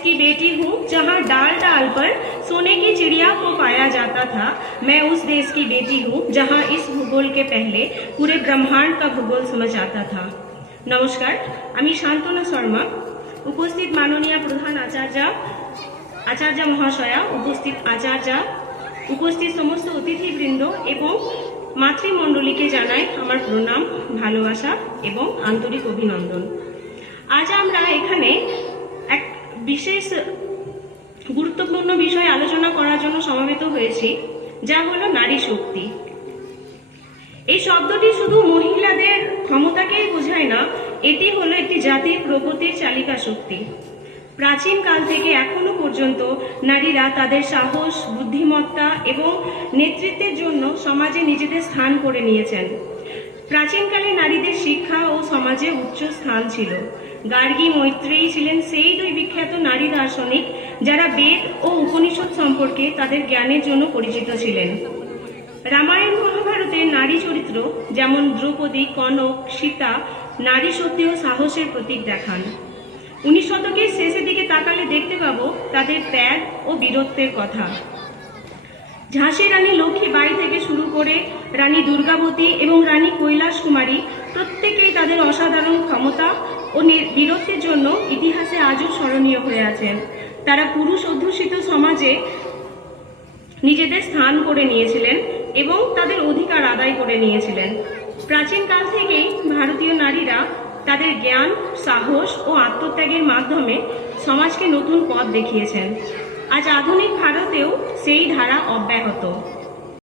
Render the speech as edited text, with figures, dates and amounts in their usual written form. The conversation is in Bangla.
की बेटी हूँ जहाँ डाल डाल पर सोने की चिड़िया को पाया जाता था। मैं उस देश की बेटी हूँ जहाँ इस भूगोल के पहले पूरे ब्रह्मांड का भूगोल समझ आता था। नमस्कार, আমি শান্তনা শর্মা। উপস্থিত মাননীয় প্রধান আচার্য মহাশয়া, উপস্থিত আচার্য, উপস্থিত সমস্ত অতিথিবৃন্দ এবং মাতৃমণ্ডলীকে জানাই আমার প্রণাম, ভালোবাসা এবং আন্তরিক অভিনন্দন। আজ আমরা এখানে এক বিশেষ গুরুত্বপূর্ণ বিষয় আলোচনা করার জন্য সমবেত হয়েছি, যা হলো নারী শক্তি। এই শব্দটি শুধু মহিলাদের ক্ষমতাকেই বোঝায় না, এটি হলো একটি জাতির প্রগতির চালিকা শক্তি। প্রাচীন কাল থেকে এখনো পর্যন্ত নারীরা তাদের সাহস, বুদ্ধিমত্তা এবং নেতৃত্বের জন্য সমাজে নিজেদের স্থান করে নিয়েছেন। প্রাচীনকালে নারীদের শিক্ষা ও সমাজে উচ্চ স্থান ছিল। গার্গী, মৈত্রেয়ী ছিলেন সেই দুই বিখ্যাত নারী দার্শনিক যারা বেদ ও উপনিষদ সম্পর্কে তাদের জ্ঞানের জন্য পরিচিত ছিলেন। রামায়ণ মহাভারতের নারী চরিত্র যেমন দ্রৌপদী, কনক, সীতা নারী শক্তি ও সাহসের প্রতীক দেখান। 19 শতকের শেষের দিকে তাকালে দেখতে পাবো তাদের ত্যাগ ও বীরত্বের কথা। ঝাঁসি রানী লক্ষ্মীবাঈ থেকে শুরু করে রানী দুর্গাবতী এবং রানী কৈলাস কুমারী প্রত্যেকেই তাদের অসাধারণ ক্ষমতা ও বীরত্বের জন্য ইতিহাসে আজও স্মরণীয় হয়ে আছেন। তারা পুরুষ অধ্যুষিত সমাজে নিজেদের স্থান করে নিয়েছিলেন এবং তাদের অধিকার আদায় করে নিয়েছিলেন। প্রাচীনকাল থেকেই ভারতীয় নারীরা তাদের জ্ঞান, সাহস ও আত্মত্যাগের মাধ্যমে সমাজকে নতুন পথ দেখিয়েছেন। আজ আধুনিক ভারতেও সেই ধারা অব্যাহত।